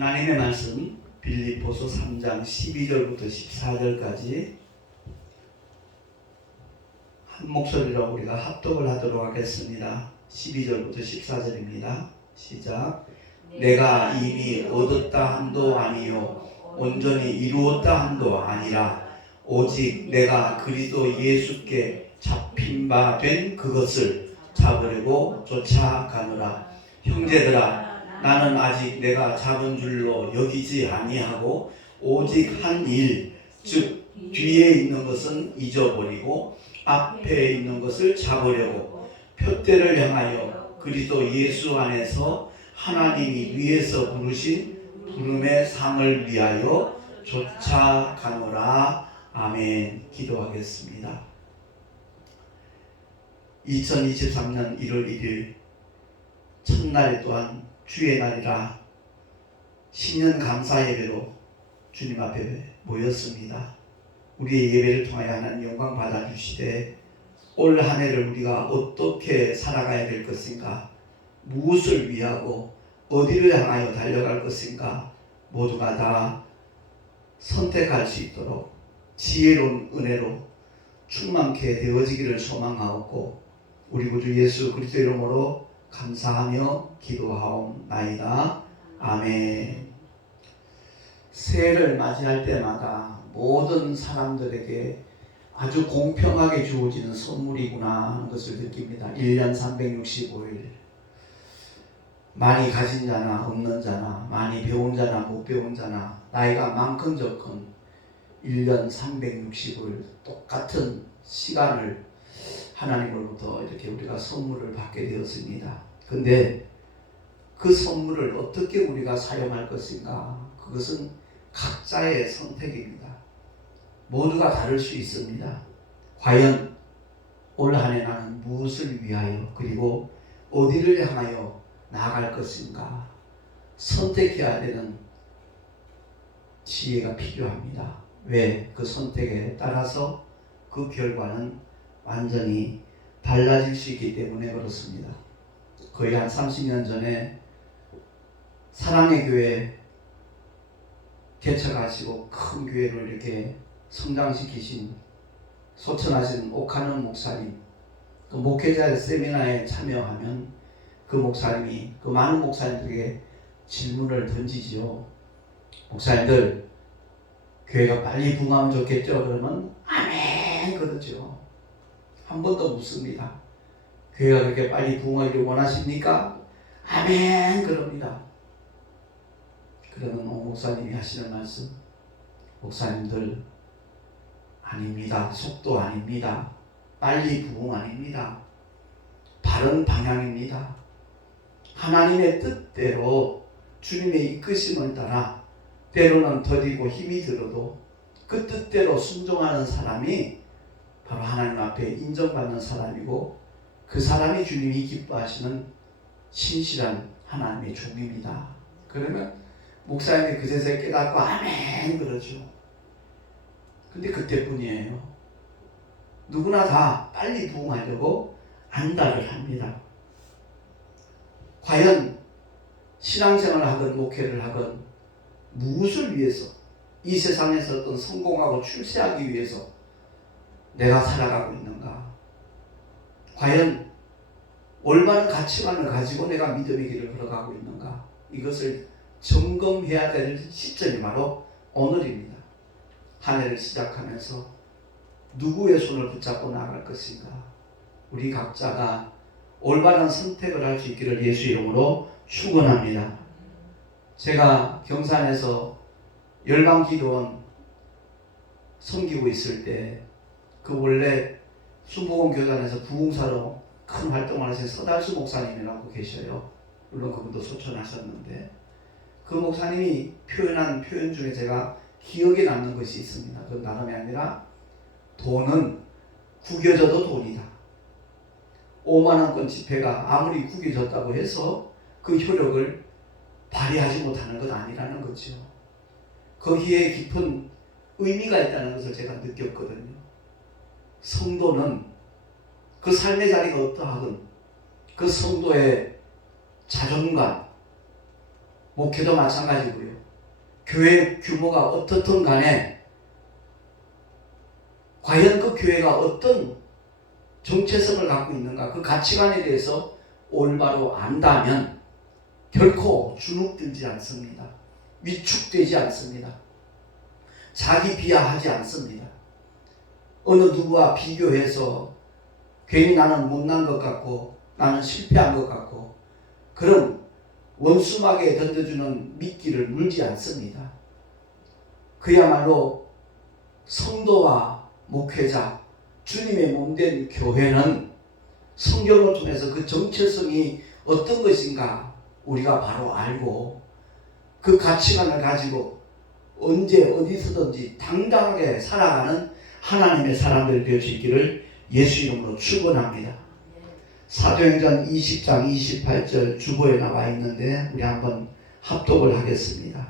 하나님의 말씀 빌립보서 3장 12절부터 14절까지 한 목소리로 우리가 합독을 하도록 하겠습니다. 12절부터 14절입니다. 시작. 내가 이미 얻었다 함도 아니요 온전히 이루었다 함도 아니라 오직 내가 그리스도 예수께 잡힌 바 된 그것을 잡으려고 쫓아가노라. 형제들아, 나는 아직 내가 잡은 줄로 여기지 아니하고 오직 한 일, 즉 뒤에 있는 것은 잊어버리고 앞에 있는 것을 잡으려고 표대를 향하여 그리스도 예수 안에서 하나님이 위에서 부르신 부름의 상을 위하여 쫓아가노라. 아멘. 기도하겠습니다. 2023년 1월 1일 첫날에 또한 주의 날이라 신년 감사 예배로 주님 앞에 모였습니다. 우리의 예배를 통하여 하나님 영광 받아주시되 올 한 해를 우리가 어떻게 살아가야 될 것인가, 무엇을 위하고 어디를 향하여 달려갈 것인가 모두가 다 선택할 수 있도록 지혜로운 은혜로 충만케 되어지기를 소망하옵고 우리 구주 예수 그리스도 이름으로 감사하며 기도하옵나이다. 아멘. 새해를 맞이할 때마다 모든 사람들에게 아주 공평하게 주어지는 선물이구나 하는 것을 느낍니다. 1년 365일 많이 가진 자나 없는 자나 많이 배운 자나 못 배운 자나 나이가 많건 적건 1년 365일 똑같은 시간을 하나님으로부터 이렇게 우리가 선물을 받게 되었습니다. 근데 그 선물을 어떻게 우리가 사용할 것인가, 그것은 각자의 선택입니다. 모두가 다를 수 있습니다. 과연 올 한 해 나는 무엇을 위하여 그리고 어디를 향하여 나아갈 것인가 선택해야 되는 지혜가 필요합니다. 왜? 그 선택에 따라서 그 결과는 완전히 달라질 수 있기 때문에 그렇습니다. 거의 한 30년 전에 사랑의 교회 개척하시고 큰 교회를 이렇게 성장시키신 소천하신 오카는 목사님, 그 목회자의 세미나에 참여하면 그 목사님이 그 많은 목사님들에게 질문을 던지지요. 목사님들, 교회가 빨리 부흥하면 좋겠죠? 그러면 아멘 그러죠. 한 번 더 묻습니다. 교회가 그렇게 빨리 부흥하기를 원하십니까? 아멘 그럽니다. 그러면 목사님이 하시는 말씀, 목사님들 아닙니다. 속도 아닙니다. 빨리 부흥 아닙니다. 바른 방향입니다. 하나님의 뜻대로 주님의 이끄심을 따라 때로는 더디고 힘이 들어도 그 뜻대로 순종하는 사람이 바로 하나님 앞에 인정받는 사람이고 그 사람이 주님이 기뻐하시는 신실한 하나님의 종입니다. 그러면 목사님이 그제서야 깨닫고 아멘 그러죠. 근데 그때뿐이에요. 누구나 다 빨리 부흥하려고 안달을 합니다. 과연 신앙생활을 하건 목회를 하건 무엇을 위해서, 이 세상에서 어떤 성공하고 출세하기 위해서 내가 살아가고 있는가? 과연 올바른 가치관을 가지고 내가 믿음의 길을 걸어가고 있는가? 이것을 점검해야 될 시점이 바로 오늘입니다. 한 해를 시작하면서 누구의 손을 붙잡고 나아갈 것인가? 우리 각자가 올바른 선택을 할 수 있기를 예수 이름으로 축원합니다. 제가 경산에서 열방기도원 섬기고 있을 때 그 원래 순복음 교단에서 부흥사로 큰 활동을 하신 서달수 목사님이라고 계셔요. 물론 그분도 소천하셨는데 그 목사님이 표현한 표현 중에 제가 기억에 남는 것이 있습니다. 그건 다름이 아니라 돈은 구겨져도 돈이다. 5만원권 지폐가 아무리 구겨졌다고 해서 그 효력을 발휘하지 못하는 것 아니라는 거죠. 거기에 깊은 의미가 있다는 것을 제가 느꼈거든요. 성도는 그 삶의 자리가 어떠하든 그 성도의 자존감, 목회도 마찬가지고요. 교회 규모가 어떻든 간에 과연 그 교회가 어떤 정체성을 갖고 있는가, 그 가치관에 대해서 올바로 안다면 결코 주눅들지 않습니다. 위축되지 않습니다. 자기 비하하지 않습니다. 어느 누구와 비교해서 괜히 나는 못난 것 같고 나는 실패한 것 같고 그런 원수막에 던져주는 미끼를 물지 않습니다. 그야말로 성도와 목회자, 주님의 몸된 교회는 성경을 통해서 그 정체성이 어떤 것인가 우리가 바로 알고 그 가치관을 가지고 언제 어디서든지 당당하게 살아가는 하나님의 사람들이 될 수 있기를 예수 이름으로 축원합니다. 사도행전 20장 28절 주보에 나와 있는데 우리 한번 합독을 하겠습니다.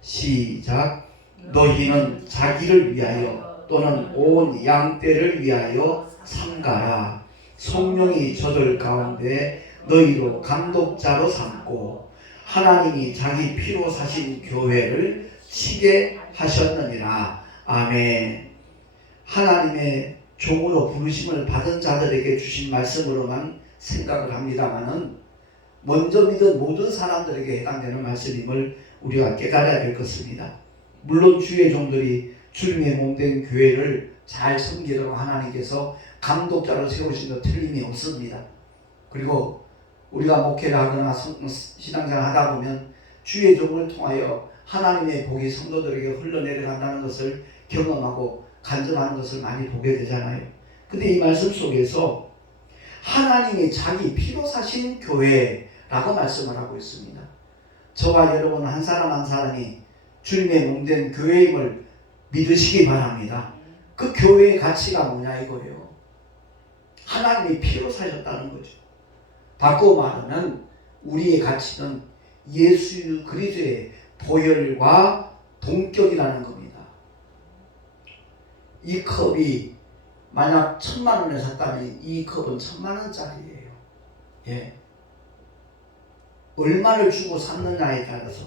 시작. 너희는 자기를 위하여 또는 온 양떼를 위하여 삼가라. 성령이 저들 가운데 너희로 감독자로 삼고 하나님이 자기 피로 사신 교회를 치게 하셨느니라. 아멘. 하나님의 종으로 부르심을 받은 자들에게 주신 말씀으로만 생각을 합니다만은 먼저 믿은 모든 사람들에게 해당되는 말씀임을 우리가 깨달아야 될 것입니다. 물론 주의 종들이 주님의 몸된 교회를 잘 섬기려고 하나님께서 감독자로 세우신 것 틀림이 없습니다. 그리고 우리가 목회를 하거나 신앙생활을 하다 보면 주의 종을 통하여 하나님의 복이 성도들에게 흘러내려간다는 것을 경험하고 간증하는 것을 많이 보게 되잖아요. 근데 이 말씀 속에서 하나님이 자기 피로 사신 교회라고 말씀을 하고 있습니다. 저와 여러분 한 사람 한 사람이 주님의 몸된 교회임을 믿으시기 바랍니다. 그 교회의 가치가 뭐냐 이거예요. 하나님이 피로 사셨다는 거죠. 바꾸어 말하면 우리의 가치는 예수 그리스도의 보혈과 동격이라는 겁니다. 이 컵이 만약 1,000,000원에 샀다면 이 컵은 1,000,000원짜리예요. 예. 얼마를 주고 샀느냐에 따라서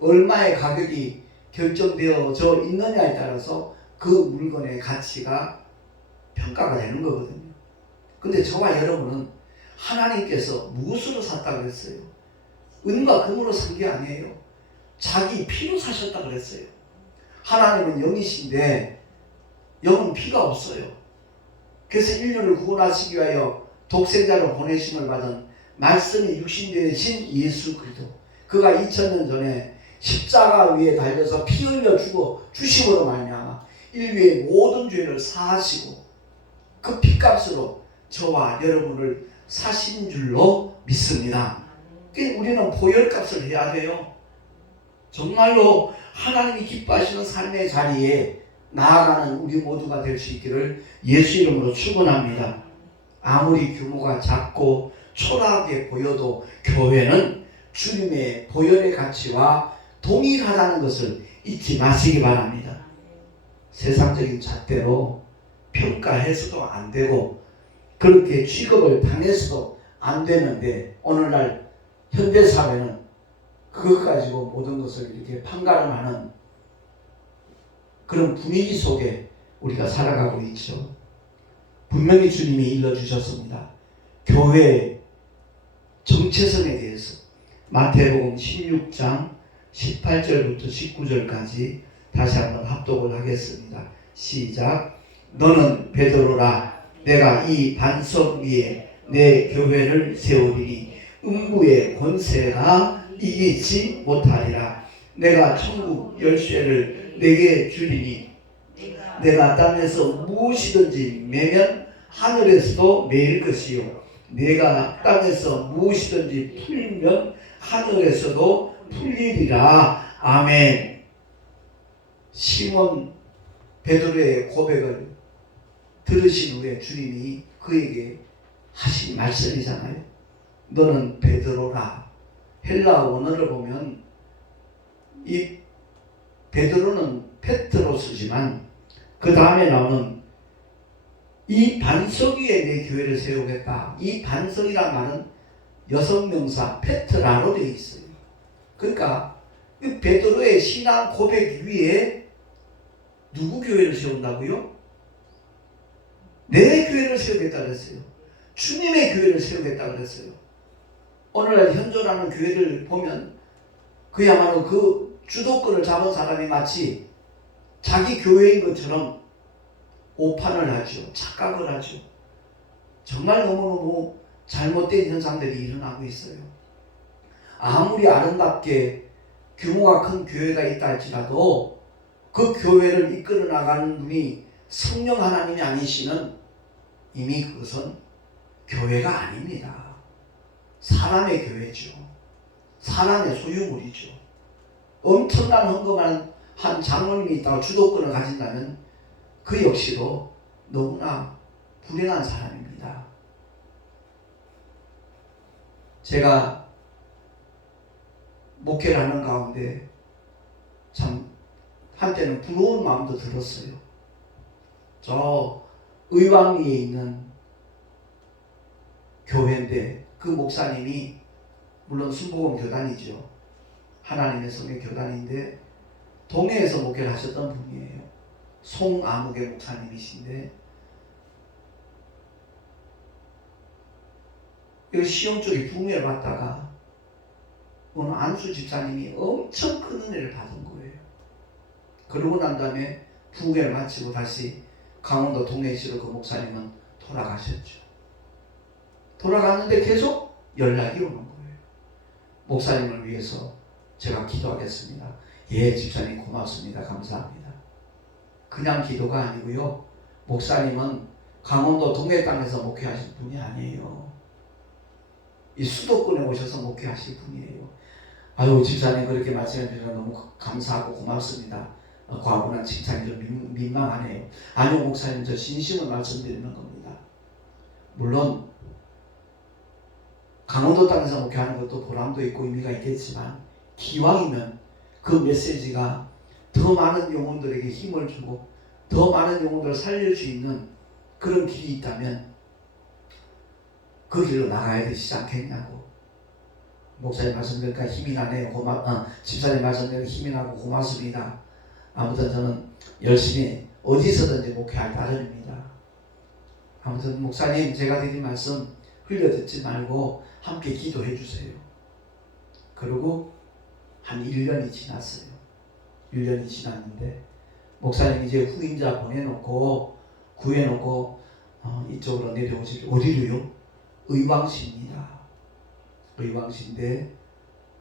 얼마의 가격이 결정되어져 있느냐에 따라서 그 물건의 가치가 평가가 되는 거거든요. 근데 저와 여러분은 하나님께서 무엇으로 샀다고 그랬어요? 은과 금으로 산 게 아니에요. 자기 피로 사셨다고 그랬어요. 하나님은 영이신데 영은 피가 없어요. 그래서 인류를 구원하시기 위하여 독생자로 보내심을 받은 말씀이 육신되신 예수 그리스도, 그가 2000년 전에 십자가 위에 달려서 피 흘려 죽어 주심으로 말미암아 인류의 모든 죄를 사하시고 그 피값으로 저와 여러분을 사신 줄로 믿습니다. 우리는 보혈값을 해야 돼요. 정말로 하나님이 기뻐하시는 삶의 자리에 나아가는 우리 모두가 될 수 있기를 예수 이름으로 축원합니다. 아무리 규모가 작고 초라하게 보여도 교회는 주님의 보혈의 가치와 동일하다는 것을 잊지 마시기 바랍니다. 세상적인 잣대로 평가해서도 안 되고 그렇게 취급을 당해서도 안 되는데 오늘날 현대사회는 그것 가지고 모든 것을 이렇게 판가름하는 그런 분위기 속에 우리가 살아가고 있죠. 분명히 주님이 일러주셨습니다. 교회의 정체성에 대해서 마태복음 16장 18절부터 19절까지 다시 한번 합독을 하겠습니다. 시작. 너는 베드로라. 내가 이 반석 위에 내 교회를 세우리니 음부의 권세가 이기지 못하리라. 내가 천국 열쇠를 내게 주리니 내가 땅에서 무엇이든지 매면 하늘에서도 매일 것이요 내가 땅에서 무엇이든지 풀면 하늘에서도 풀리리라. 아멘. 시몬 베드로의 고백을 들으신 후에 주님이 그에게 하신 말씀이잖아요. 너는 베드로라. 헬라 원어를 보면 이 베드로는 페트로스지만 그 다음에 나오는 이 반석 위에 내 교회를 세우겠다. 이 반석이란 말은 여성명사 페트라로 되어 있어요. 그러니까 이 베드로의 신앙 고백 위에 누구 교회를 세운다고요? 내 교회를 세우겠다 그랬어요. 주님의 교회를 세우겠다 그랬어요. 오늘날 현존하는 교회를 보면 그야말로 그 주도권을 잡은 사람이 마치 자기 교회인 것처럼 오판을 하죠. 착각을 하죠. 정말 너무너무 잘못된 현상들이 일어나고 있어요. 아무리 아름답게 규모가 큰 교회가 있다 할지라도 그 교회를 이끌어 나가는 분이 성령 하나님이 아니시는 이미 그것은 교회가 아닙니다. 사람의 교회죠. 사람의 소유물이죠. 엄청난 헌금하는 한 장로님이 있다가 주도권을 가진다면 그 역시도 너무나 불행한 사람입니다. 제가 목회를 하는 가운데 참 한때는 부러운 마음도 들었어요. 저 의왕리에 있는 교회인데 그 목사님이 물론 순복음 교단이죠. 하나님의 성의 교단인데 동해에서 목회를 하셨던 분이에요. 송아무개 목사님이신데 이 시험 쪽에 부흥회를 받다가 어느 안수 집사님이 엄청 큰 은혜를 받은 거예요. 그러고 난 다음에 부흥회를 마치고 다시 강원도 동해시로 그 목사님은 돌아가셨죠. 돌아갔는데 계속 연락이 오는 거예요. 목사님을 위해서 제가 기도하겠습니다. 예, 집사님 고맙습니다. 감사합니다. 그냥 기도가 아니고요. 목사님은 강원도 동해 땅에서 목회하실 분이 아니에요. 이 수도권에 오셔서 목회하실 분이에요. 아유, 집사님 그렇게 말씀해 주셔서 너무 감사하고 고맙습니다. 과분한 칭찬이 좀 민망하네요. 아니요, 목사님 저 진심을 말씀드리는 겁니다. 물론 강원도 땅에서 목회하는 것도 보람도 있고 의미가 있겠지만 기왕이면 그 메시지가 더 많은 영혼들에게 힘을 주고 더 많은 영혼들을 살릴 수 있는 그런 길이 있다면 그 길로 나가야 되지 않겠냐고. 목사님 말씀드리니까 힘이 나네요. 집사님 말씀드리니까 힘이 나고 고맙습니다. 아무튼 저는 열심히 어디서든지 목회할 따름입니다. 아무튼 목사님 제가 드린 말씀 흘려 듣지 말고 함께 기도해 주세요. 그리고 한 1년이 지났어요. 1년이 지났는데 목사님 이제 후임자 보내놓고 구해놓고 이쪽으로 내려오실 어디로요? 의왕시입니다. 의왕시인데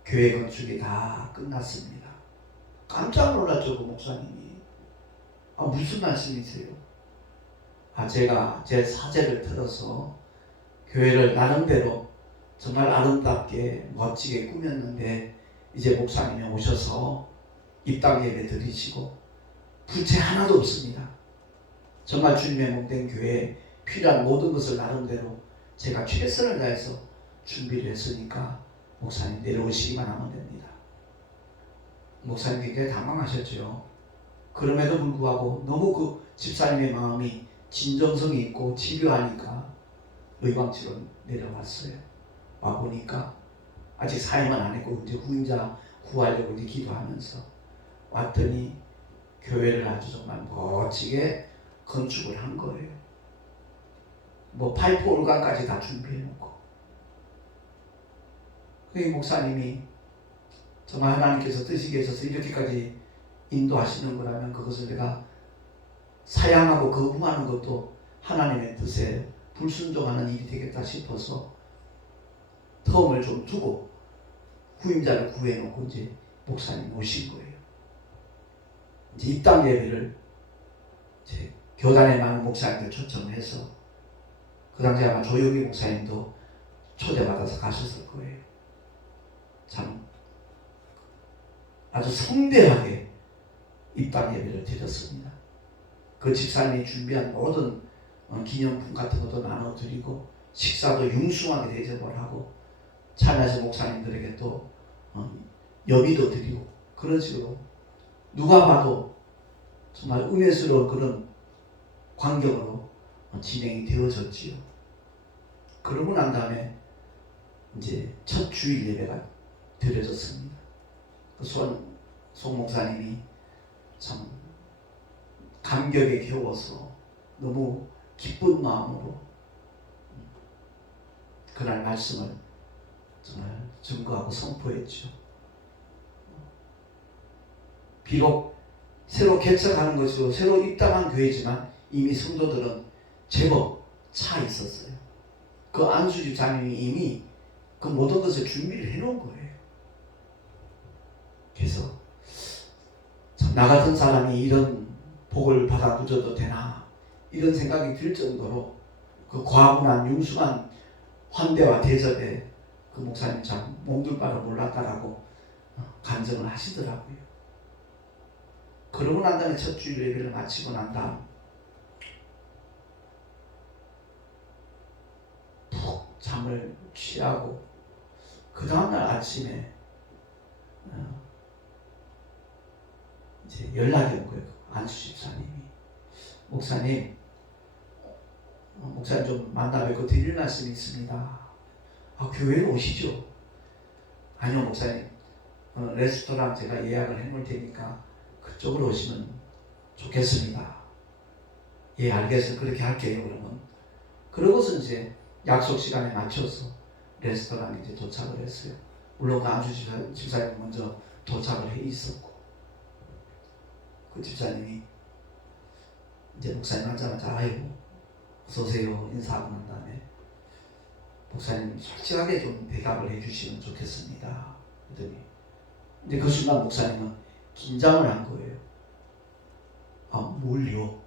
교회 건축이 다 끝났습니다. 깜짝 놀랐죠, 그 목사님이. 무슨 말씀이세요? 제가 제 사제를 들어서 교회를 나름대로 정말 아름답게 멋지게 꾸몄는데 이제 목사님이 오셔서 입당 예배 드리시고 부채 하나도 없습니다. 정말 주님의 몸된 교회에 필요한 모든 것을 나름대로 제가 최선을 다해서 준비를 했으니까 목사님 내려오시기만 하면 됩니다. 목사님 굉장히 당황하셨죠. 그럼에도 불구하고 너무 그 집사님의 마음이 진정성이 있고 집요하니까 의왕치로 내려왔어요. 와보니까 아직 사임은 안 했고 이제 후임자 구하려고 이제 기도하면서 왔더니 교회를 아주 정말 멋지게 건축을 한 거예요. 뭐 파이프 올간까지 다 준비해놓고. 그 목사님이 정말 하나님께서 뜻이 계셔서 이렇게까지 인도하시는 거라면 그것을 내가 사양하고 거부하는 것도 하나님의 뜻에 불순종하는 일이 되겠다 싶어서 텀을 좀 두고 후임자를 구해놓고 이제 목사님 오신 거예요. 이제 입당 예배를 이제 교단에 많은 목사님들 초청해서 그 당시에 아마 조용희 목사님도 초대받아서 가셨을 거예요. 참 아주 성대하게 입당 예배를 드렸습니다. 그 집사님이 준비한 모든 기념품 같은 것도 나눠드리고 식사도 융숭하게 대접을 하고 참여하신 목사님들에게 또 여비도 드리고 그런 식으로 누가 봐도 정말 은혜스러운 그런 광경으로 진행이 되어졌지요. 그러고 난 다음에 이제 첫 주일 예배가 드려졌습니다. 송 목사님이 참 감격에 겨워서 너무 기쁜 마음으로 그날 말씀을 정말 증거하고 선포했죠. 비록 새로 개척하는 것이고 새로 입당한 교회지만 이미 성도들은 제법 차 있었어요. 그 안수 집사님이 이미 그 모든 것을 준비를 해놓은 거예요. 그래서 나 같은 사람이 이런 복을 받아 누려도 되나 이런 생각이 들 정도로 그 과분한 융숭한 환대와 대접에 그 목사님 참 몸둘 바를 몰랐다라고 간증을 하시더라고요. 그러고 난 다음에 첫 주일 예배를 마치고 난 다음 푹 잠을 취하고 그 다음날 아침에 이제 연락이 온 거예요. 안수 집사님이 목사님 좀 만나 뵙고 드릴 말씀이 있습니다. 교회로 오시죠? 아니요 목사님 레스토랑 제가 예약을 해놓을 테니까 그쪽으로 오시면 좋겠습니다. 예 알겠어요. 그렇게 할게요. 그러면 그러고서 이제 약속 시간에 맞춰서 레스토랑에 이제 도착을 했어요. 물론 그 안수 집사님이 먼저 도착을 해 있었고 그 집사님이 이제 목사님 앉자마자 아이고 어서오세요 인사하고 난 다음에 목사님 솔직하게 좀 대답을 해주시면 좋겠습니다. 그랬더니 이제 그 순간 목사님은 긴장을 한 거예요. 뭘요?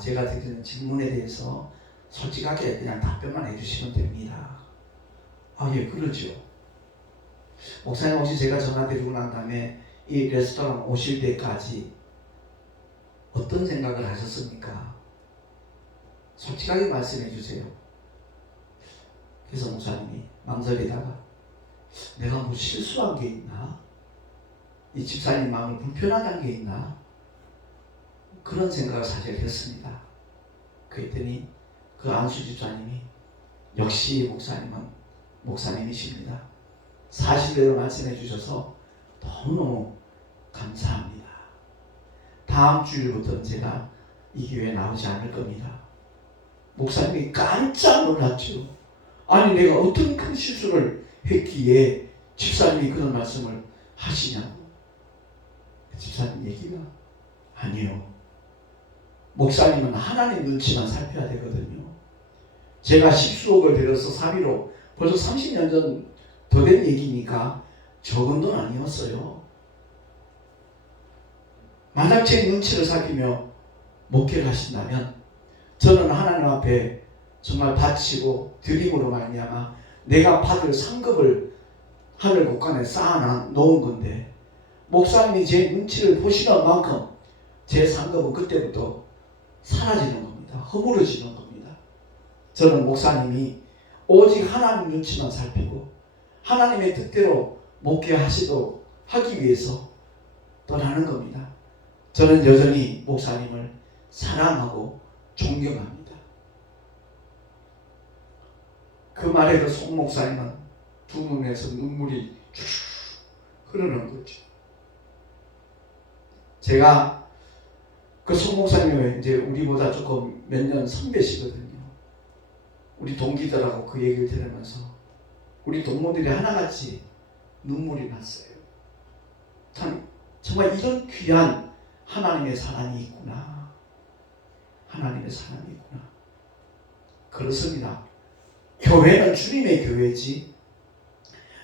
제가 드리는 질문에 대해서 솔직하게 그냥 답변만 해주시면 됩니다. 예 그러죠. 목사님 혹시 제가 전화 드리고 난 다음에 이 레스토랑 오실 때까지 어떤 생각을 하셨습니까? 솔직하게 말씀해 주세요. 그래서 목사님이 망설이다가 내가 뭐 실수한 게 있나? 이 집사님 마음을 불편하게 한 게 있나? 그런 생각을 사실 했습니다. 그랬더니 그 안수 집사님이 역시 목사님은 목사님이십니다. 사실대로 말씀해 주셔서 너무너무 감사합니다. 다음 주일부터는 제가 이 교회에 나오지 않을 겁니다. 목사님이 깜짝 놀랐죠. 아니 내가 어떤 큰 실수를 했기에 집사님이 그런 말씀을 하시냐고. 집사님 얘기가 아니요. 목사님은 하나님 눈치만 살펴야 되거든요. 제가 10수억을 들여서 사비로 벌써 30년 전 더 된 얘기니까 적은 돈 아니었어요. 만약 제 눈치를 살피며 목회를 하신다면 저는 하나님 앞에 정말 바치고 드림으로 말미암아 내가 받을 상급을 하늘 곳간에 쌓아 놓은 건데 목사님이 제 눈치를 보시는 만큼 제 상급은 그때부터 사라지는 겁니다. 허물어지는 겁니다. 저는 목사님이 오직 하나님 눈치만 살피고 하나님의 뜻대로 목회하시도록 하기 위해서 떠나는 겁니다. 저는 여전히 목사님을 사랑하고 존경합니다. 그 말에 그 송 목사님은 두 눈에서 눈물이 쭉 흐르는 거죠. 제가 그 송 목사님은 이제 우리보다 조금 몇 년 선배시거든요. 우리 동기들하고 그 얘기를 들으면서 우리 동무들이 하나같이 눈물이 났어요. 참 정말 이런 귀한 하나님의 사랑이 있구나. 하나님의 사랑이 있구나. 그렇습니다. 교회는 주님의 교회지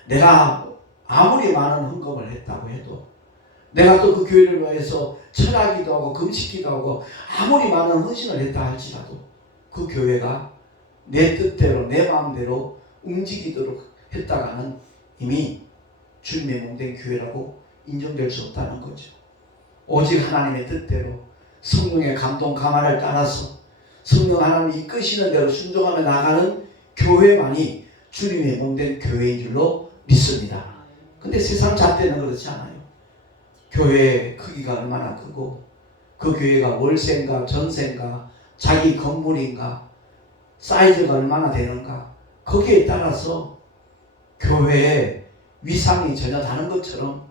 내가 아무리 많은 헌금을 했다고 해도 내가 또 그 교회를 위해서 철학기도 하고 금식기도 하고 아무리 많은 헌신을 했다 할지라도 그 교회가 내 뜻대로 내 마음대로 움직이도록 했다가는 이미 주님의 몸된 교회라고 인정될 수 없다는 거죠. 오직 하나님의 뜻대로 성령의 감동 감화를 따라서 성령 하나님이 이끄시는 대로 순종하며 나가는 교회만이 주님의 몸된 교회인 줄로 믿습니다. 근데 세상 잣대는 그렇지 않아요. 교회의 크기가 얼마나 크고 그 교회가 월세인가 전세인가 자기 건물인가 사이즈가 얼마나 되는가 거기에 따라서 교회의 위상이 전혀 다른 것처럼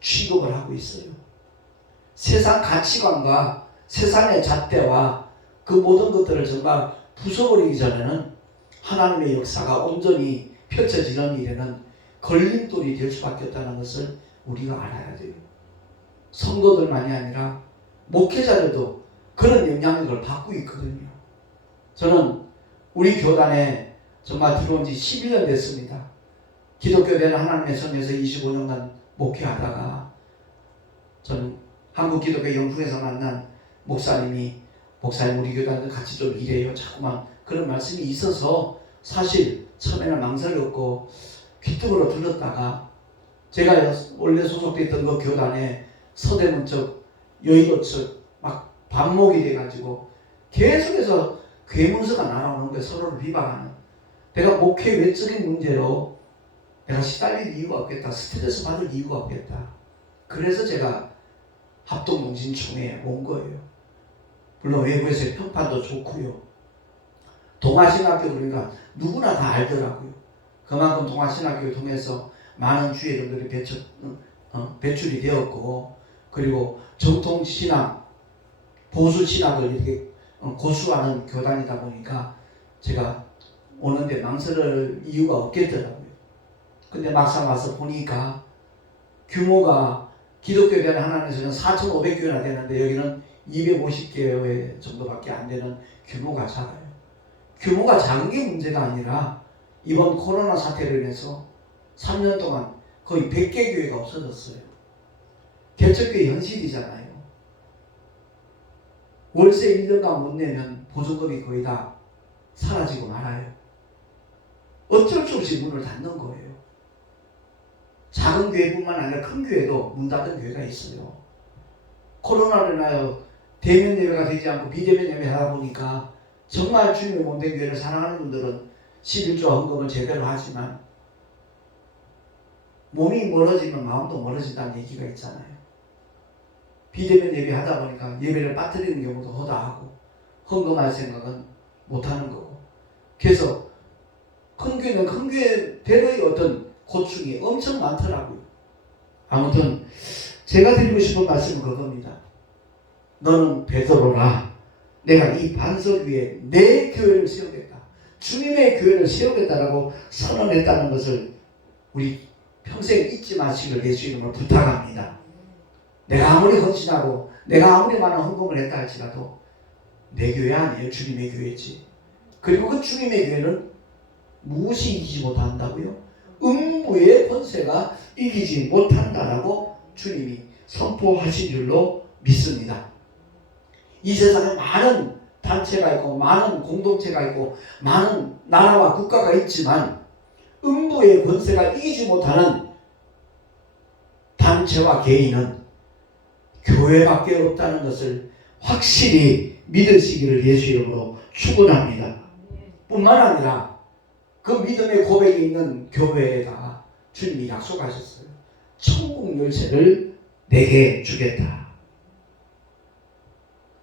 취급을 하고 있어요. 세상 가치관과 세상의 잣대와 그 모든 것들을 정말 부숴버리기 전에는 하나님의 역사가 온전히 펼쳐지는 일에는 걸림돌이 될 수밖에 없다는 것을 우리가 알아야 돼요. 성도들만이 아니라 목회자들도 그런 영향력을 받고 있거든요. 저는 우리 교단에 정말 들어온 지 11년 됐습니다. 기독교대는 하나님의 성에서 25년간 목회하다가 저는 한국 기독교 영풍에서 만난 목사님 우리 교단도 같이 좀 일해요. 자꾸만 그런 말씀이 있어서 사실 처음에는 망설였고 귀뚱으로 들었다가 제가 원래 소속됐던 그 교단에 서대문 쪽 여의도 쪽 막 반목이 돼가지고 계속해서 괴문서가 날아오는 거예요. 서로를 비방하는. 내가 목회 외적인 문제로 내가 시달릴 이유가 없겠다. 스트레스 받을 이유가 없겠다. 그래서 제가 합동농신총회에 온 거예요. 물론 외부에서의 평판도 좋고요. 동아신학교 그러니까 누구나 다 알더라고요. 그만큼 동아신학교를 통해서 많은 주의들이 배출이 되었고, 그리고 정통신학, 보수신학을 이렇게 고수하는 교단이다 보니까 제가 오는데 망설일 이유가 없겠더라고요. 근데 막상 와서 보니까 규모가 기독교에 대한 하나님에서는 4,500교회나 되는데 여기는 250교회 정도밖에 안 되는 규모가 작아요. 규모가 작은 게 문제가 아니라 이번 코로나 사태를 인해서 3년 동안 거의 100개 교회가 없어졌어요. 개척교회 현실이잖아요. 월세 1년간 못 내면 보조금이 거의 다 사라지고 말아요. 어쩔 수 없이 문을 닫는 거예요. 작은 교회뿐만 아니라 큰 교회도 문 닫은 교회가 있어요. 코로나로 인하여 대면 예배가 되지 않고 비대면 예배 하다 보니까 정말 주님의 몸된 교회를 사랑하는 분들은 11조 헌금을 제대로 하지만 몸이 멀어지면 마음도 멀어진다는 얘기가 있잖아요. 비대면 예배 하다 보니까 예배를 빠뜨리는 경우도 허다하고 헌금할 생각은 못하는 거고, 그래서 큰 교회는 큰 교회대로의 어떤 고충이 엄청 많더라고요. 아무튼 제가 드리고 싶은 말씀은 그겁니다. 너는 베드로라. 내가 이 반석 위에 내 교회를 세우겠다. 주님의 교회를 세우겠다라고 선언했다는 것을 우리 평생 잊지 마시길 예수 이름으로 부탁합니다. 내가 아무리 헌신하고 내가 아무리 많은 헌금을 했다 할지라도 내 교회 아니에요. 주님의 교회지. 그리고 그 주님의 교회는 무엇이 이기지 못한다고요? 음부의 권세가 이기지 못한다라고 주님이 선포하신 줄로 믿습니다. 이 세상에 많은 단체가 있고 많은 공동체가 있고 많은 나라와 국가가 있지만 음부의 권세가 이기지 못하는 단체와 개인은 교회밖에 없다는 것을 확실히 믿으시기를 예수 이름으로 축원합니다. 뿐만 아니라 그 믿음의 고백이 있는 교회에다 주님이 약속하셨어요. 천국 열쇠를 내게 주겠다.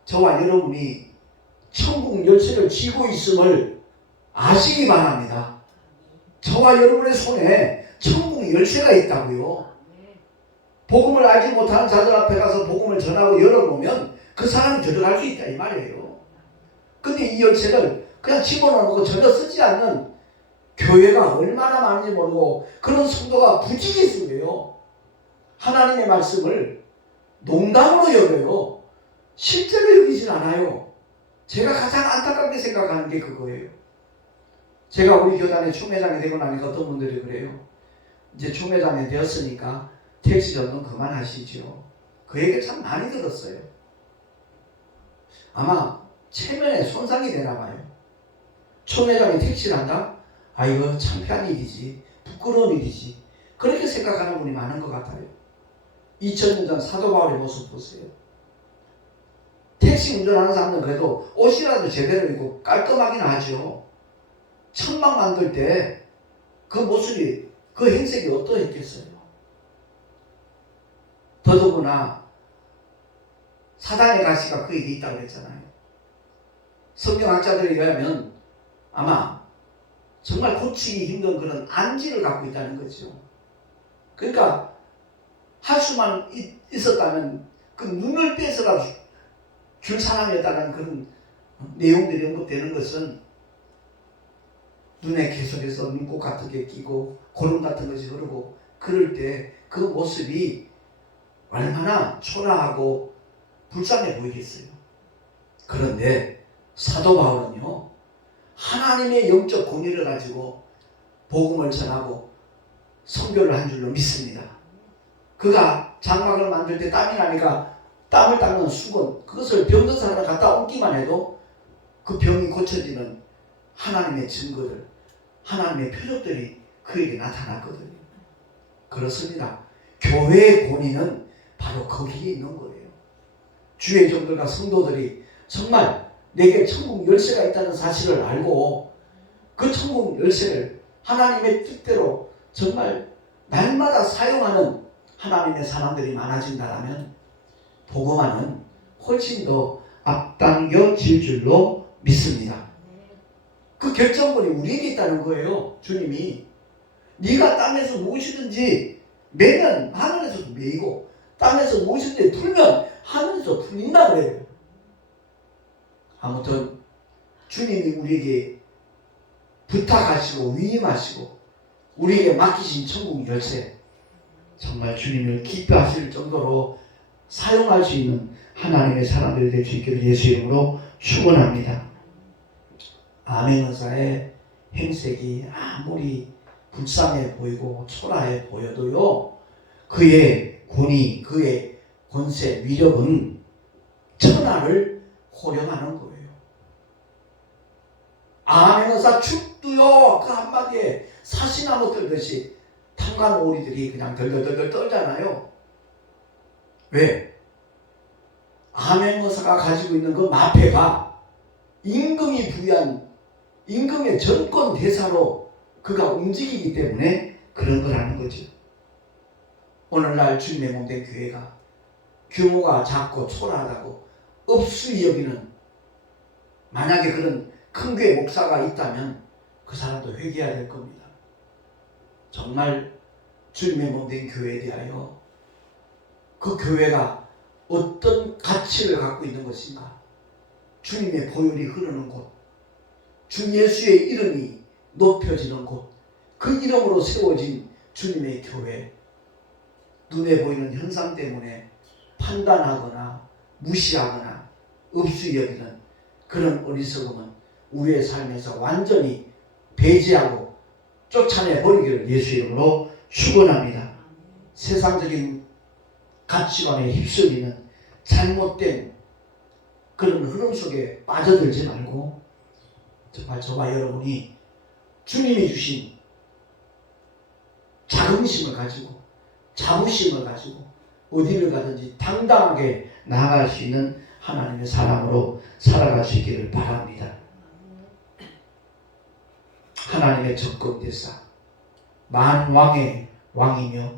저와 여러분이 천국 열쇠를 쥐고 있음을 아시기 바랍니다. 저와 여러분의 손에 천국 열쇠가 있다고요. 복음을 알지 못하는 자들 앞에 가서 복음을 전하고 열어보면 그 사람이 들어갈 수 있다 이 말이에요. 근데 이 열쇠를 그냥 집어넣고 전혀 쓰지 않는 교회가 얼마나 많은지 모르고 그런 성도가 부지기수예요. 하나님의 말씀을 농담으로 여겨요. 실제로 여기진 않아요. 제가 가장 안타깝게 생각하는 게 그거예요. 제가 우리 교단의 총회장이 되고 나니까 어떤 분들이 그래요. 이제 총회장이 되었으니까 택시 전동 그만하시죠. 그 얘기 참 많이 들었어요. 아마 체면에 손상이 되나 봐요. 총회장이 택시를 한다? 아 이거 창피한 일이지. 부끄러운 일이지. 그렇게 생각하는 분이 많은 것 같아요. 2000년 전 사도 바울의 모습 보세요. 택시 운전하는 사람들은 그래도 옷이라도 제대로 입고 깔끔하긴 하죠. 천막 만들 때 그 모습이 그 행색이 어떠했겠어요. 더더구나 사단의 가시가 그에게 있다고 했잖아요. 성경학자들에 의하면 아마 정말 고치기 힘든 그런 안지를 갖고 있다는 거죠. 그러니까 할 수만 있었다면 그 눈을 빼서라도 줄 사람이었다는 그런 내용들이 언급되는 것은 눈에 계속해서 눈곱 같은 게 끼고 고름 같은 것이 흐르고 그럴 때 그 모습이 얼마나 초라하고 불쌍해 보이겠어요. 그런데 사도 바울은요, 하나님의 영적 권위를 가지고 복음을 전하고 선교를 한 줄로 믿습니다. 그가 장막을 만들 때 땀이 나니까 땀을 닦는 수건, 그것을 병든 사람을 갖다 옮기만 해도 그 병이 고쳐지는 하나님의 증거들, 하나님의 표적들이 그에게 나타났거든요. 그렇습니다. 교회의 권위는 바로 거기에 있는 거예요. 주의 종들과 성도들이 정말 내게 천국 열쇠가 있다는 사실을 알고 그 천국 열쇠를 하나님의 뜻대로 정말 날마다 사용하는 하나님의 사람들이 많아진다면 복음화는 훨씬 더 앞당겨질 줄로 믿습니다. 그 결정권이 우리에게 있다는 거예요. 주님이 네가 땅에서 무엇이든지 매면 하늘에서도 매이고 땅에서 무엇이든지 풀면 하늘에서 풀린다 그래요. 아무튼 주님이 우리에게 부탁하시고 위임하시고 우리에게 맡기신 천국 열쇠, 정말 주님을 기뻐하실 정도로 사용할 수 있는 하나님의 사람들이 될 수 있기를 예수 이름으로 축원합니다. 아멘 의사의 행색이 아무리 불쌍해 보이고 초라해 보여도요, 그의 권위, 그의 권세, 위력은 천하를 호령하는 거예요. 아멘 의사 춥도요, 그 한마디에 사시나무 떨듯이 탕간 오리들이 그냥 덜덜덜 떨잖아요. 왜? 아멘 의사가 가지고 있는 그 마패가 임금이 부여한 임금의 정권 대사로 그가 움직이기 때문에 그런 거라는 거죠. 오늘날 주님의 몸된 교회가 규모가 작고 초라하다고 업수이 여기는, 만약에 그런 큰 교회 목사가 있다면 그 사람도 회개해야 될 겁니다. 정말 주님의 몸된 교회에 대하여 그 교회가 어떤 가치를 갖고 있는 것인가, 주님의 보혈이 흐르는 곳, 주 예수의 이름이 높여지는 곳, 그 이름으로 세워진 주님의 교회, 눈에 보이는 현상 때문에 판단하거나 무시하거나 업수이 여기는 그런 어리석음은 우리의 삶에서 완전히 배제하고 쫓아내 버리기를 예수 이름으로 축원합니다. 세상적인 가치관에 휩쓸리는 잘못된 그런 흐름 속에 빠져들지 말고 정말 저와 여러분이 주님이 주신 자긍심을 가지고 자부심을 가지고 어디를 가든지 당당하게 나아갈 수 있는 하나님의 사람으로 살아갈 수 있기를 바랍니다. 하나님의 적군대사, 만왕의 왕이며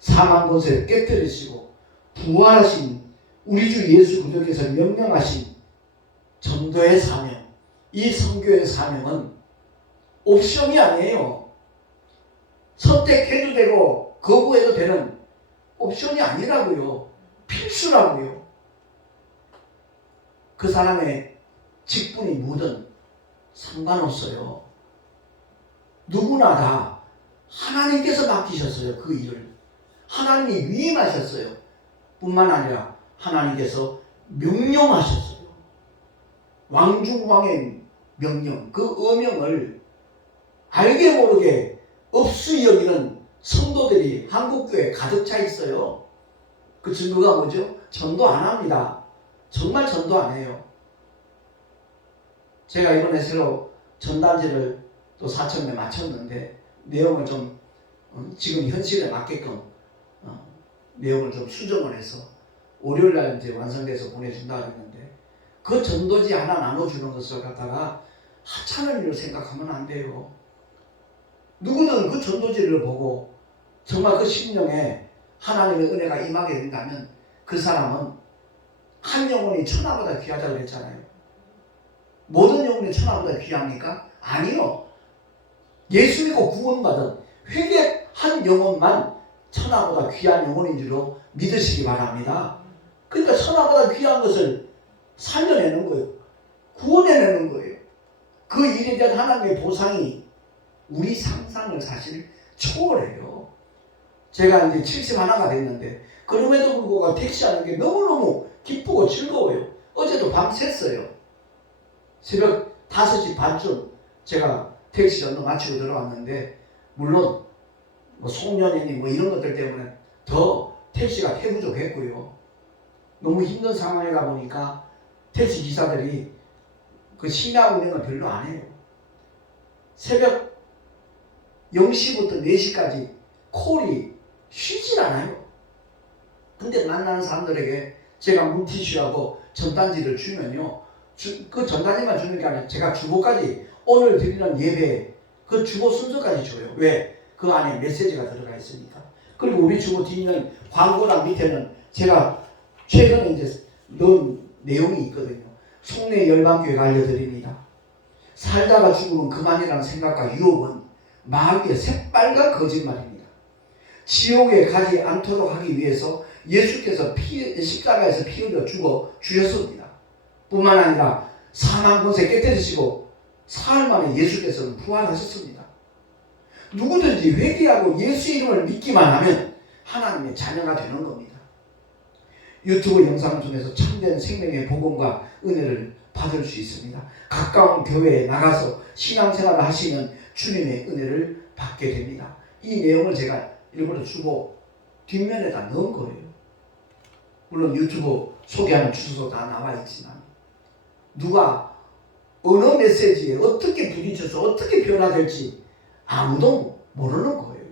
사망 권세를 깨뜨리시고 부활하신 우리 주 예수 그리스도께서 명령하신 전도의 사명, 이 선교의 사명은 옵션이 아니에요. 선택해도 되고 거부해도 되는 옵션이 아니라고요. 필수라고요. 그 사람의 직분이 뭐든 상관없어요. 누구나 다 하나님께서 맡기셨어요. 그 일을 하나님이 위임하셨어요. 뿐만 아니라 하나님께서 명령하셨어요. 왕중왕의 명령, 그 어명을 알게 모르게 업수이 여기는 성도들이 한국교회에 가득 차 있어요. 그 증거가 뭐죠? 전도 안 합니다. 정말 전도 안 해요. 제가 이번에 새로 전단지를 또 4,000매 마쳤는데 내용을 좀 지금 현실에 맞게끔 내용을 좀 수정을 해서 월요일날 이제 완성돼서 보내준다 했는데, 그 전도지 하나 나눠주는 것을 갖다가 하찮은 일을 생각하면 안 돼요. 누구든 그 전도지를 보고 정말 그 심령에 하나님의 은혜가 임하게 된다면 그 사람은 한 영혼이 천하보다 귀하다고 그랬잖아요. 모든 영혼이 천하보다 귀합니까? 아니요. 예수 믿고 구원받은 회개한 영혼만 천하보다 귀한 영혼인 줄로 믿으시기 바랍니다. 그러니까 천하보다 귀한 것을 살려내는 거예요. 구원해내는 거예요. 그 일에 대한 하나님의 보상이 우리 상상을 사실 초월해요. 제가 이제 71가 됐는데 그럼에도 불구하고 택시하는 게 너무너무 기쁘고 즐거워요. 어제도 밤샜어요. 새벽 5시 반쯤 제가 택시 전도 마치고 들어왔는데, 물론 뭐 송년회니 뭐 이런 것들 때문에 더 택시가 태부족했고요. 너무 힘든 상황이다 보니까 택시 기사들이 그 심야 운행을 별로 안 해요. 새벽 0시부터 4시까지 콜이 쉬질 않아요. 근데 만나는 사람들에게 제가 물티슈하고 전단지를 주면요, 그 전단지만 주는 게 아니라 제가 주보까지, 오늘 드리는 예배 그 주보 순서까지 줘요. 왜? 그 안에 메시지가 들어가 있으니까. 그리고 우리 주보 뒤는 광고랑 밑에는 제가 최근에 이제 넣은 내용이 있거든요. 송내 열방교회가 알려드립니다. 살다가 죽으면 그만이라는 생각과 유혹은 마귀의 새빨간 거짓말입니다. 지옥에 가지 않도록 하기 위해서 예수께서 십자가에서 피 흘려 죽어 주셨습니다. 뿐만 아니라 사망 권세 깨뜨리시고 사흘 만에 예수께서는 부활하셨습니다. 누구든지 회개하고 예수 이름을 믿기만 하면 하나님의 자녀가 되는 겁니다. 유튜브 영상을 통해서 참된 생명의 복음과 은혜를 받을 수 있습니다. 가까운 교회에 나가서 신앙생활을 하시면 주님의 은혜를 받게 됩니다. 이 내용을 제가 일부러 주보 뒷면에다 넣은 거예요. 물론 유튜브 소개하는 주소도 다 나와 있지만, 누가 어느 메시지에 어떻게 부딪혀서 어떻게 변화될지 아무도 모르는 거예요.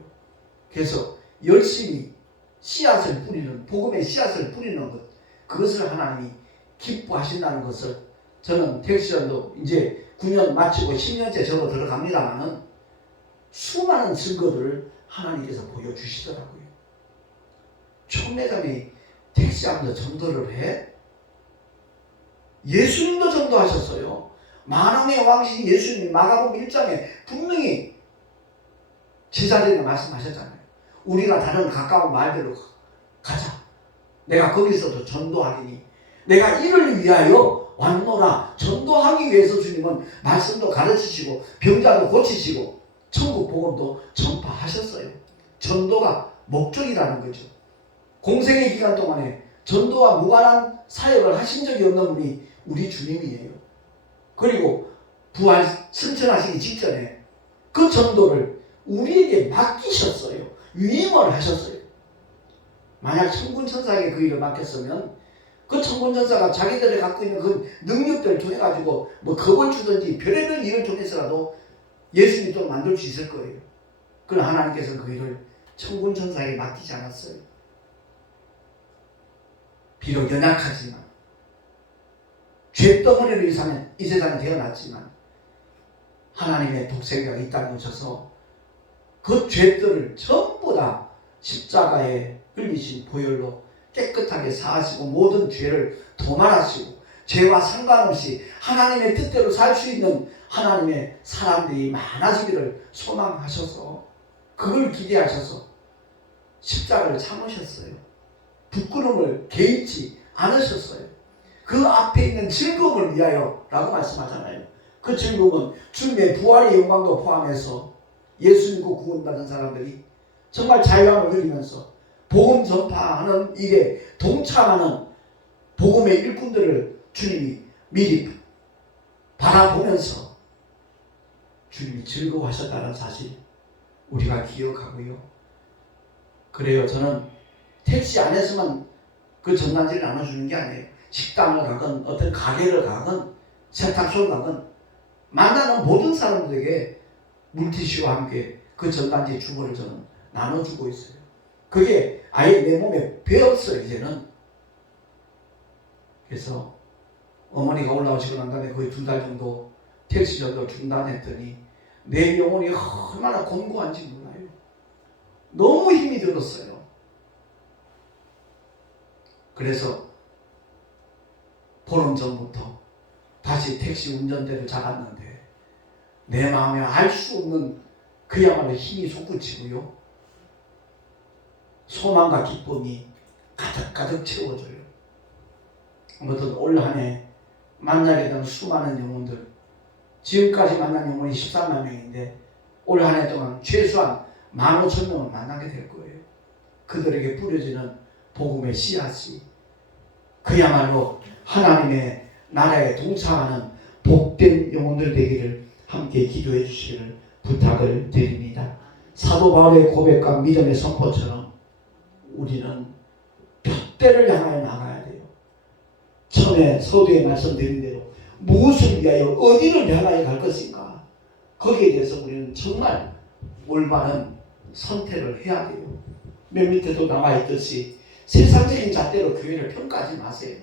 그래서 열심히 씨앗을 뿌리는, 복음의 씨앗을 뿌리는 것, 그것을 하나님이 기뻐하신다는 것을, 저는 택시전도 이제 9년 마치고 10년째 저로 들어갑니다마는 수많은 증거들을 하나님께서 보여주시더라고요. 총회장이 택시하면서 전도를 해? 예수님도 전도하셨어요. 만왕의 왕신 예수님이 마가복음 1장에 분명히 제자들에게 말씀하셨잖아요. 우리가 다른 가까운 마을대로 가자. 내가 거기서도 전도하리니 내가 이를 위하여 왔노라. 전도하기 위해서 주님은 말씀도 가르치시고 병자도 고치시고 천국 복음도 전파하셨어요. 전도가 목적이라는 거죠. 공생의 기간 동안에 전도와 무관한 사역을 하신 적이 없는 분이 우리 주님이에요. 그리고 부활 승천하시기 직전에 그 전도를 우리에게 맡기셨어요. 위임을 하셨어요. 만약 천군천사에게 그 일을 맡겼으면 그 천군천사가 자기들이 갖고 있는 그 능력들을 통해 가지고 뭐 겁을 주든지 별의별 일을 통해서라도 예수님이 또 만들 수 있을 거예요. 그러나 하나님께서는 그 일을 천군천사에게 맡기지 않았어요. 비록 연약하지만, 죄덩어리로 이 세상에 태어났지만 하나님의 독생자가 이 땅에 오셔서 그 죄들을 전부 다 십자가에 흘리신 보혈로 깨끗하게 사하시고 모든 죄를 도말하시고 죄와 상관없이 하나님의 뜻대로 살 수 있는 하나님의 사람들이 많아지기를 소망하셔서 그걸 기대하셔서 십자가를 참으셨어요. 부끄러움을 개의치 않으셨어요. 그 앞에 있는 즐거움을 위하여 라고 말씀하잖아요. 그 즐거움은 주님의 부활의 영광도 포함해서 예수 믿고 구원받은 사람들이 정말 자유함을 누리면서 복음 전파하는 일에 동참하는 복음의 일꾼들을 주님이 미리 바라보면서 주님이 즐거워하셨다는 사실 우리가 기억하고요. 그래요. 저는 택시 안에서만 그 전단지를 나눠주는 게 아니에요. 식당을 가건 어떤 가게를 가건 세탁소를 가건 만나는 모든 사람들에게 물티슈와 함께 그 전단지 주보를 저는 나눠주고 있어요. 그게 아예 내 몸에 배었어요. 이제는. 그래서 어머니가 올라오시고 난 다음에 거의 2달 정도 택시 전도 중단했더니 내 영혼이 얼마나 공고한지 몰라요. 너무 힘이 들었어요. 그래서 보름 전부터 다시 택시 운전대를 잡았는데 내 마음에 알 수 없는 그야말로 힘이 솟구치고요. 소망과 기쁨이 가득가득 채워져요. 아무튼 올 한 해 만나게 된 수많은 영혼들, 지금까지 만난 영혼이 13만 명인데 올 한 해 동안 최소한 15,000명을 만나게 될 거예요. 그들에게 뿌려지는 복음의 씨앗이 그야말로 하나님의 나라에 동참하는 복된 영혼들 되기를 함께 기도해 주시기를 부탁을 드립니다. 사도 바울의 고백과 믿음의 선포처럼 우리는 푯대를 향하여 나가야 돼요. 처음에 서두에 말씀드린 대로 무엇을 위하여 어디를 향하여 갈 것인가, 거기에 대해서 우리는 정말 올바른 선택을 해야 돼요. 맨 밑에도 나와 있듯이 세상적인 잣대로 교회를 평가하지 마세요.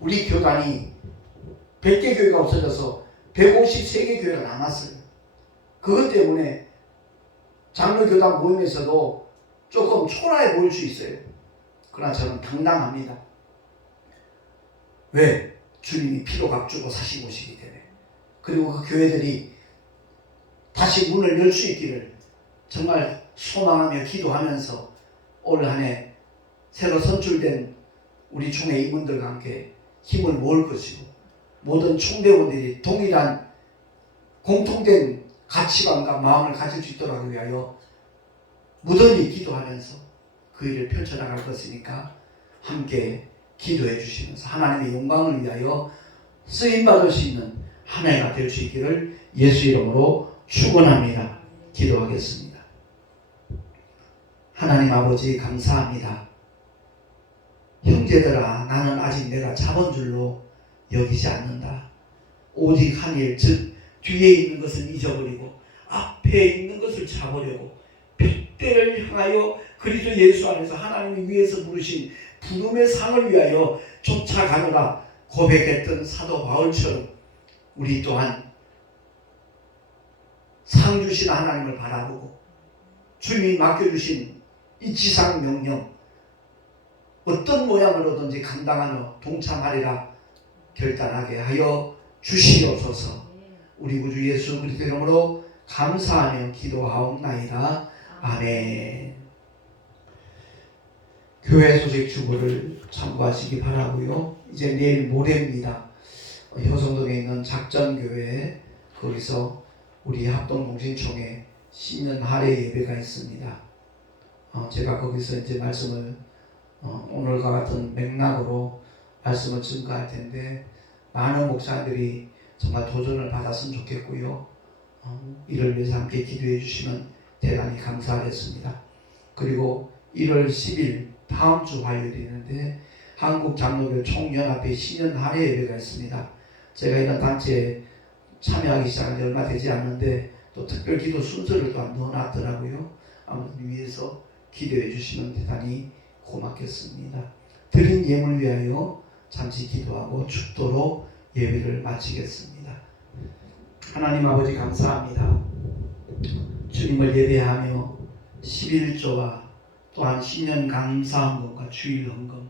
우리 교단이 100개 교회가 없어져서 153개 교회가 남았어요. 그것 때문에 장로교단 모임에서도 조금 초라해 보일 수 있어요. 그러나 저는 당당합니다. 왜? 주님이 피로 값주고 사신 곳이기 때문에. 그리고 그 교회들이 다시 문을 열 수 있기를 정말 소망하며 기도하면서 올 한 해 새로 선출된 우리 총회 임원들과 함께 힘을 모을 것이고, 모든 총대원들이 동일한 공통된 가치관과 마음을 가질 수 있도록 하기 위하여 무던히 기도하면서 그 일을 펼쳐나갈 것이니까 함께 기도해 주시면서 하나님의 영광을 위하여 쓰임받을 수 있는 한 해가 될 수 있기를 예수 이름으로 축원합니다. 기도하겠습니다. 하나님 아버지 감사합니다. 형제들아, 나는 아직 내가 잡은 줄로 여기지 않는다. 오직 한 일, 즉 뒤에 있는 것은 잊어버리고 앞에 있는 것을 잡으려고 푯대를 향하여 그리스도 예수 안에서 하나님이 위에서 부르신 부름의 상을 위하여 쫓아가노라 고백했던 사도 바울처럼 우리 또한 상 주신 하나님을 바라보고 주님이 맡겨주신 이 지상 명령 어떤 모양으로든지 감당하며 동참하리라 결단하게 하여 주시옵소서. 우리 구주 예수 그리스도 이름으로 감사하며 기도하옵나이다. 아멘. 교회 소식 주보를 참고하시기 바라고요. 이제 내일 모레입니다. 효성동에 있는 작전교회, 거기서 우리 합동동신총회 신년 할애 예배가 있습니다. 제가 거기서 이제 말씀을 오늘과 같은 맥락으로 말씀을 증거할 텐데 많은 목사들이 정말 도전을 받았으면 좋겠고요. 이를 위해서 함께 기도해 주시면 대단히 감사하겠습니다. 그리고 1월 10일 다음 주 화요일이 있는데 한국장로교 총연합회 신년 할애 예배가 있습니다. 제가 이런 단체에 참여하기 시작한 지 얼마 되지 않는데 또 특별 기도 순서를 또 넣어놨더라고요. 아무튼 위해서 기도해 주시면 대단히 고맙겠습니다. 드린 예물 위하여 잠시 기도하고 축도로 예배를 마치겠습니다. 하나님 아버지 감사합니다. 주님을 예배하며 11조와 또한 신년 감사헌금과 주일 헌금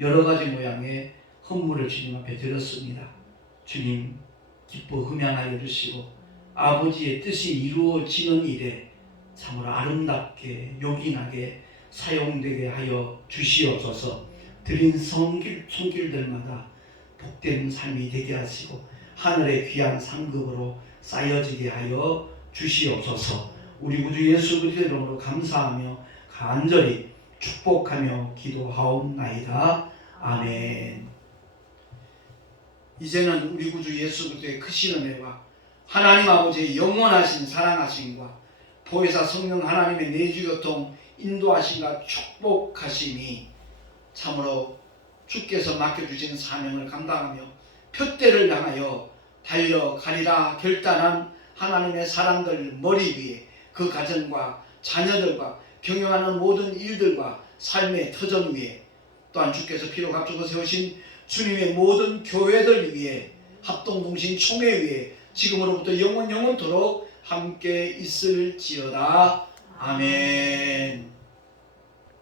여러 가지 모양의 헌물을 주님 앞에 드렸습니다. 주님 기뻐 흠양하여 주시고 아버지의 뜻이 이루어지는 일에 참으로 아름답게 요긴하게 사용되게 하여 주시옵소서. 드린 손길들마다 복된 삶이 되게 하시고 하늘의 귀한 상급으로 쌓여지게 하여 주시옵소서. 우리 구주 예수 그리스도 이름으로 감사하며 간절히 축복하며 기도하옵나이다. 아멘. 이제는 우리 구주 예수 그리스도의 크신 은혜와 하나님 아버지의 영원하신 사랑하심과 보혜사 성령 하나님의 내주교통 인도하심과 축복하심이 참으로 주께서 맡겨주신 사명을 감당하며 푯대를 향하여 달려가리라 결단한 하나님의 사람들 머리 위에 그 가정과 자녀들과 경영하는 모든 일들과 삶의 터전 위에 또한 주께서 피로 값주고 세우신 주님의 모든 교회들 위에 합동동신 총회 위에 지금으로부터 영원토록 함께 있을지어다. 아멘.